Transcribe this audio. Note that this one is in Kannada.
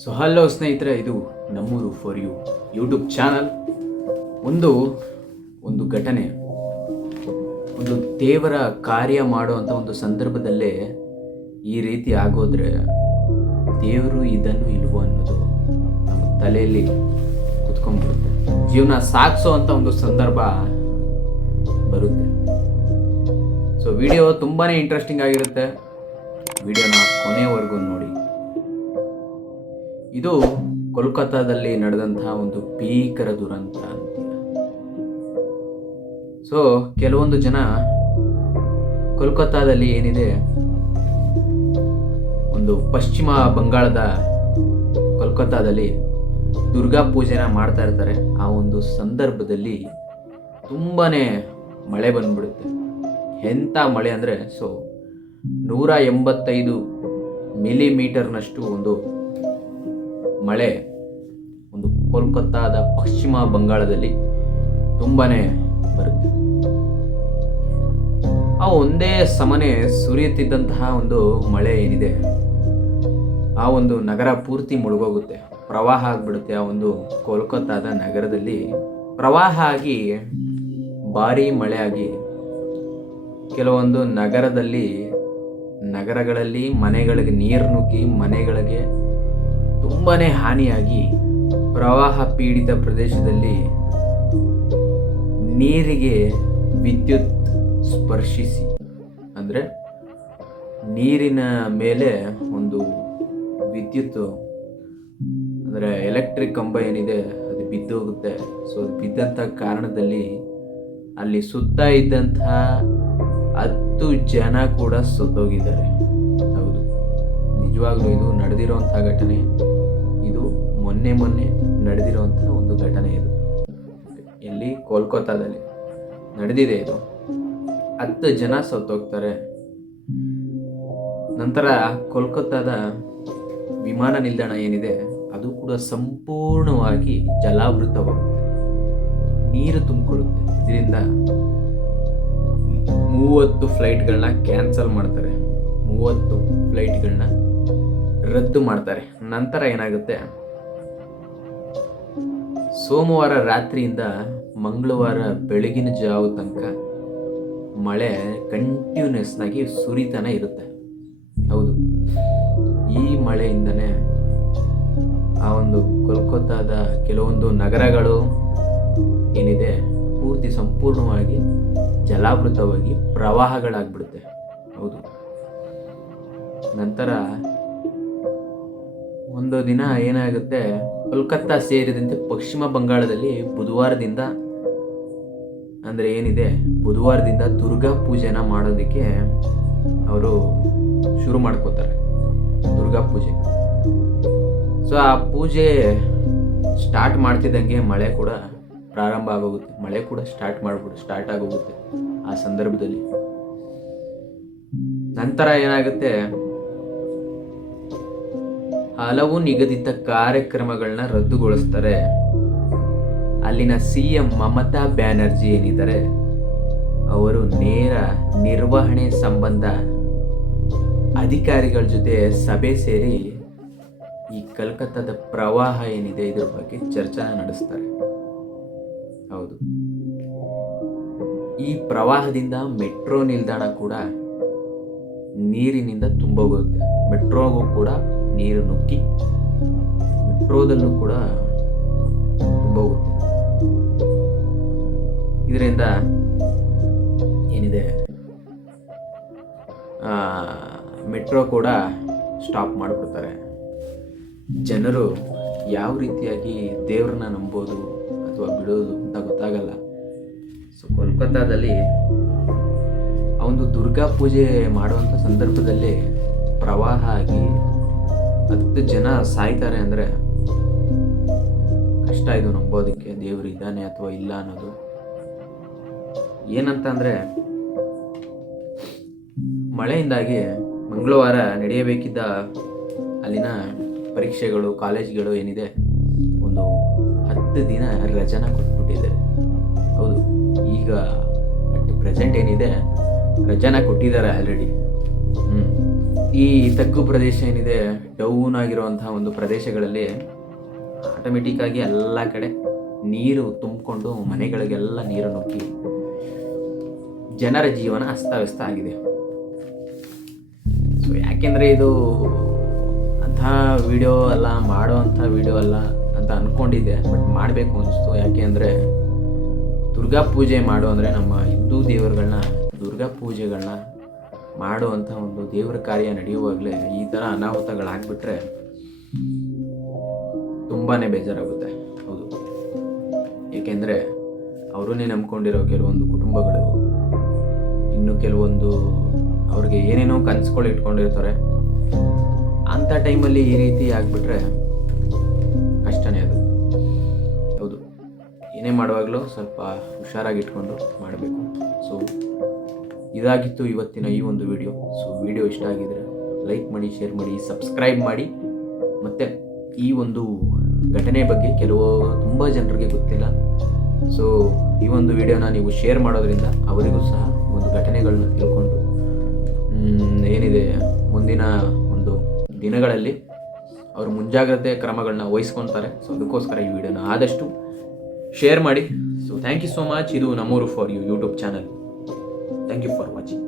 ಸೊ ಹಲೋ ಸ್ನೇಹಿತರೆ, ಇದು ನಮ್ಮೂರು ಫಾರ್ ಯು ಯೂಟ್ಯೂಬ್ ಚಾನಲ್. ಒಂದು ಘಟನೆ, ಒಂದು ದೇವರ ಕಾರ್ಯ ಮಾಡುವಂಥ ಒಂದು ಸಂದರ್ಭದಲ್ಲೇ ಈ ರೀತಿ ಆಗೋದ್ರೆ ದೇವರು ಇದನ್ನು ಇಲ್ವೋ ಅನ್ನೋದು ನಮ್ಮ ತಲೆಯಲ್ಲಿ ಕುತ್ಕೊಂಡ್ಬಿಡುತ್ತೆ. ಜೀವನ ಸಾಗಿಸೋ ಅಂತ ಒಂದು ಸಂದರ್ಭ ಬರುತ್ತೆ. ಸೊ ವಿಡಿಯೋ ತುಂಬಾ ಇಂಟ್ರೆಸ್ಟಿಂಗ್ ಆಗಿರುತ್ತೆ. ವಿಡಿಯೋನ ಕೊನೆಯವರೆಗೂ ನೋಡಿ. ಇದು ಕೋಲ್ಕತ್ತಾದಲ್ಲಿ ನಡೆದಂತಹ ಒಂದು ಭೀಕರ ದುರಂತ ಅಂತೀರ. ಸೊ ಕೆಲವೊಂದು ಜನ ಕೋಲ್ಕತ್ತಾದಲ್ಲಿ ಏನಿದೆ, ಒಂದು ಪಶ್ಚಿಮ ಬಂಗಾಳದ ಕೋಲ್ಕತ್ತಾದಲ್ಲಿ ದುರ್ಗಾ ಪೂಜೆನ ಮಾಡ್ತಾ ಇರ್ತಾರೆ. ಆ ಒಂದು ಸಂದರ್ಭದಲ್ಲಿ ತುಂಬಾನೇ ಮಳೆ ಬಂದ್ಬಿಡುತ್ತೆ. ಎಂಥ ಮಳೆ ಅಂದರೆ 185 ಮಿಲಿಮೀಟರ್ನಷ್ಟು ಒಂದು ಮಳೆ ಒಂದು ಕೋಲ್ಕತ್ತಾದ ಪಶ್ಚಿಮ ಬಂಗಾಳದಲ್ಲಿ ತುಂಬಾನೇ ಬರುತ್ತೆ. ಆ ಒಂದೇ ಸಮನೆ ಸುರಿಯುತ್ತಿದ್ದಂತಹ ಒಂದು ಮಳೆ ಏನಿದೆ, ಆ ಒಂದು ನಗರ ಪೂರ್ತಿ ಮುಳುಗೋಗುತ್ತೆ, ಪ್ರವಾಹ ಆಗಿಬಿಡುತ್ತೆ. ಆ ಒಂದು ಕೋಲ್ಕತ್ತಾದ ನಗರದಲ್ಲಿ ಪ್ರವಾಹ ಆಗಿ ಭಾರೀ ಮಳೆ ಆಗಿ ಕೆಲವೊಂದು ನಗರಗಳಲ್ಲಿ ಮನೆಗಳಿಗೆ ನೀರು ನುಗ್ಗಿ ಮನೆಗಳಿಗೆ ತುಂಬಾನೇ ಹಾನಿಯಾಗಿ, ಪ್ರವಾಹ ಪೀಡಿತ ಪ್ರದೇಶದಲ್ಲಿ ನೀರಿಗೆ ವಿದ್ಯುತ್ ಸ್ಪರ್ಶಿಸಿ, ಅಂದರೆ ನೀರಿನ ಮೇಲೆ ಒಂದು ವಿದ್ಯುತ್ ಅಂದರೆ ಎಲೆಕ್ಟ್ರಿಕ್ ಕಂಬ ಏನಿದೆ ಅದು ಬಿದ್ದೋಗುತ್ತೆ. ಸೊ ಬಿದ್ದಂಥ ಕಾರಣದಲ್ಲಿ ಅಲ್ಲಿ ಸುತ್ತ ಇದ್ದಂತಹ 10 ಜನ ಕೂಡ ಸತ್ತೋಗಿದ್ದಾರೆ. ಹೌದು, ನಿಜವಾಗ್ಲೂ ಇದು ನಡೆದಿರುವಂತಹ ಘಟನೆ. ಇದು ಮೊನ್ನೆ ನಡೆದಿರುವಂತಹ ಒಂದು ಘಟನೆ. ಇದು ಎಲ್ಲಿ ಕೋಲ್ಕತ್ತಾದಲ್ಲಿ ನಡೆದಿದೆ. ಇದು 10 ಜನ ಸತ್ತೋಗ್ತಾರೆ. ನಂತರ ಕೋಲ್ಕತ್ತಾದ ವಿಮಾನ ನಿಲ್ದಾಣ ಏನಿದೆ ಅದು ಕೂಡ ಸಂಪೂರ್ಣವಾಗಿ ಜಲಾವೃತವಾಗುತ್ತೆ, ನೀರು ತುಂಬಿಕೊಳ್ಳುತ್ತೆ. ಇದರಿಂದ 30 ಫ್ಲೈಟ್ಗಳನ್ನ ಕ್ಯಾನ್ಸಲ್ ಮಾಡ್ತಾರೆ, 30 ಫ್ಲೈಟ್ಗಳನ್ನ ರದ್ದು ಮಾಡ್ತಾರೆ. ನಂತರ ಏನಾಗುತ್ತೆ, ಸೋಮವಾರ ರಾತ್ರಿಯಿಂದ ಮಂಗಳವಾರ ಬೆಳಗಿನ ಜಾವ ತನಕ ಮಳೆ ಕಂಟಿನ್ಯೂಸ್ ಆಗಿ ಸುರಿತಾನೆ ಇರುತ್ತೆ. ಹೌದು, ಈ ಮಳೆಯಿಂದನೇ ಆ ಒಂದು ಕೋಲ್ಕತ್ತಾದ ಕೆಲವೊಂದು ನಗರಗಳು ಏನಿದೆ ಪೂರ್ತಿ ಸಂಪೂರ್ಣವಾಗಿ ಜಲಾವೃತವಾಗಿ ಪ್ರವಾಹಗಳಾಗ್ಬಿಡುತ್ತೆ. ಹೌದು, ನಂತರ ಒಂದು ದಿನ ಏನಾಗುತ್ತೆ, ಕೋಲ್ಕತ್ತಾ ಸೇರಿದಂತೆ ಪಶ್ಚಿಮ ಬಂಗಾಳದಲ್ಲಿ ಬುಧವಾರದಿಂದ ದುರ್ಗಾ ಪೂಜೆನ ಮಾಡೋದಕ್ಕೆ ಅವರು ಶುರು ಮಾಡ್ಕೋತಾರೆ, ದುರ್ಗಾ ಪೂಜೆ. ಸೊ ಆ ಪೂಜೆ ಸ್ಟಾರ್ಟ್ ಮಾಡ್ತಿದ್ದಂಗೆ ಮಳೆ ಕೂಡ ಪ್ರಾರಂಭ ಆಗೋಗುತ್ತೆ, ಮಳೆ ಕೂಡ ಸ್ಟಾರ್ಟ್ ಆಗೋಗುತ್ತೆ ಆ ಸಂದರ್ಭದಲ್ಲಿ. ನಂತರ ಏನಾಗುತ್ತೆ, ಹಲವು ನಿಗದಿತ ಕಾರ್ಯಕ್ರಮಗಳನ್ನ ರದ್ದುಗೊಳಿಸ್ತಾರೆ. ಅಲ್ಲಿನ CM ಮಮತಾ ಬ್ಯಾನರ್ಜಿ ಏನಿದ್ದಾರೆ ಅವರು ನೇರ ನಿರ್ವಹಣೆ ಸಂಬಂಧ ಅಧಿಕಾರಿಗಳ ಜೊತೆ ಸಭೆ ಸೇರಿ ಈ ಕೋಲ್ಕತ್ತಾದ ಪ್ರವಾಹ ಏನಿದೆ ಇದ್ರ ಬಗ್ಗೆ ಚರ್ಚೆ ನಡೆಸ್ತಾರೆ. ಹೌದು, ಈ ಪ್ರವಾಹದಿಂದ ಮೆಟ್ರೋ ನಿಲ್ದಾಣ ಕೂಡ ನೀರಿನಿಂದ ತುಂಬೋಗುತ್ತೆ. ಮೆಟ್ರೋಗೂ ಕೂಡ ನೀರು ನುಗ್ಗಿ ಮೆಟ್ರೋದಲ್ಲೂ ಕೂಡ ತುಂಬೋಗುತ್ತೆ. ಇದರಿಂದ ಏನಿದೆ, ಮೆಟ್ರೋ ಕೂಡ ಸ್ಟಾಪ್ ಮಾಡಿಬಿಡ್ತಾರೆ. ಜನರು ಯಾವ ರೀತಿಯಾಗಿ ದೇವ್ರನ್ನ ನಂಬೋದು ಅಥವಾ ಬಿಡೋದು ಅಂತ ಗೊತ್ತಾಗಲ್ಲ. ಸೊ ಕೋಲ್ಕತ್ತಾದಲ್ಲಿ ಆ ಒಂದು ದುರ್ಗಾ ಪೂಜೆ ಮಾಡುವಂಥ ಸಂದರ್ಭದಲ್ಲಿ ಪ್ರವಾಹ ಆಗಿ 10 ಜನ ಸಾಯ್ತಾರೆ ಅಂದರೆ ಕಷ್ಟ ಇದು ನಂಬೋದಕ್ಕೆ, ದೇವರು ಇದ್ದಾನೆ ಅಥವಾ ಇಲ್ಲ ಅನ್ನೋದು. ಏನಂತ ಅಂದರೆ, ಮಳೆಯಿಂದಾಗಿ ಮಂಗಳವಾರ ನಡೆಯಬೇಕಿದ್ದ ಅಲ್ಲಿನ ಪರೀಕ್ಷೆಗಳು, ಕಾಲೇಜ್ಗಳು ಏನಿದೆ ಒಂದು 10 ದಿನ ರಜನ ಕೊಟ್ಬಿಟ್ಟಿದ್ದಾರೆ. ಹೌದು, ಈಗ ಅಟ್ ಪ್ರೆಸೆಂಟ್ ಏನಿದೆ ರಜನ ಕೊಟ್ಟಿದ್ದಾರೆ ಆಲ್ರೆಡಿ. ಈ ತಗ್ಗು ಪ್ರದೇಶ ಏನಿದೆ ಡೌನ್ ಆಗಿರುವಂತಹ ಒಂದು ಪ್ರದೇಶಗಳಲ್ಲಿ ಆಟೋಮೆಟಿಕ್ಕಾಗಿ ಎಲ್ಲ ಕಡೆ ನೀರು ತುಂಬಿಕೊಂಡು ಮನೆಗಳಿಗೆಲ್ಲ ನೀರು ನುಗ್ಗಿ ಜನರ ಜೀವನ ಅಸ್ತವ್ಯಸ್ತ ಆಗಿದೆ. ಸೊ ಯಾಕೆಂದರೆ ಇದು ಅಂಥ ವಿಡಿಯೋ ಅಲ್ಲ, ಮಾಡೋವಂಥ ವಿಡಿಯೋ ಅಲ್ಲ ಅಂತ ಅಂದ್ಕೊಂಡಿದ್ದೆ, ಬಟ್ ಮಾಡಬೇಕು ಅನಿಸ್ತು. ಯಾಕೆ ಅಂದರೆ ದುರ್ಗಾ ಪೂಜೆ ಮಾಡು ಅಂದರೆ ನಮ್ಮ ಹಿಂದೂ ದೇವರುಗಳನ್ನ, ದುರ್ಗಾ ಪೂಜೆಗಳನ್ನ ಮಾಡುವಂಥ ಒಂದು ದೇವರ ಕಾರ್ಯ ನಡೆಯುವಾಗಲೇ ಈ ಥರ ಅನಾಹುತಗಳಾಗ್ಬಿಟ್ರೆ ತುಂಬಾ ಬೇಜಾರಾಗುತ್ತೆ. ಹೌದು, ಏಕೆಂದರೆ ಅವರನ್ನೇ ನಂಬ್ಕೊಂಡಿರೋ ಕೆಲವೊಂದು ಕುಟುಂಬಗಳು, ಇನ್ನು ಕೆಲವೊಂದು ಅವ್ರಿಗೆ ಏನೇನೋ ಕನಸುಗಳು ಇಟ್ಕೊಂಡಿರ್ತಾರೆ. ಅಂಥ ಟೈಮಲ್ಲಿ ಈ ರೀತಿ ಆಗಿಬಿಟ್ರೆ ಕಷ್ಟನೇ ಅದು. ಹೌದು, ಏನೇ ಮಾಡುವಾಗಲೂ ಸ್ವಲ್ಪ ಹುಷಾರಾಗಿಟ್ಕೊಂಡು ಮಾಡಬೇಕು. ಸೊ ಇದಾಗಿತ್ತು ಇವತ್ತಿನ ಈ ಒಂದು ವಿಡಿಯೋ. ಸೊ ವಿಡಿಯೋ ಇಷ್ಟ ಆಗಿದರೆ ಲೈಕ್ ಮಾಡಿ, ಶೇರ್ ಮಾಡಿ, ಸಬ್ಸ್ಕ್ರೈಬ್ ಮಾಡಿ. ಮತ್ತು ಈ ಒಂದು ಘಟನೆ ಬಗ್ಗೆ ತುಂಬ ಜನರಿಗೆ ಗೊತ್ತಿಲ್ಲ. ಸೊ ಈ ಒಂದು ವಿಡಿಯೋನ ನೀವು ಶೇರ್ ಮಾಡೋದ್ರಿಂದ ಅವರಿಗೂ ಸಹ ಒಂದು ಘಟನೆಗಳನ್ನ ತಿಳ್ಕೊಂಡು ಏನಿದೆ ಮುಂದಿನ ಒಂದು ದಿನಗಳಲ್ಲಿ ಅವರು ಮುಂಜಾಗ್ರತೆ ಕ್ರಮಗಳನ್ನ ವಹಿಸ್ಕೊತಾರೆ. ಸೊ ಅದಕ್ಕೋಸ್ಕರ ಈ ವಿಡಿಯೋನ ಆದಷ್ಟು ಶೇರ್ ಮಾಡಿ. So thank you so much. ಇದು ನಮ್ಮೂರು for you YouTube channel. Thank you for watching.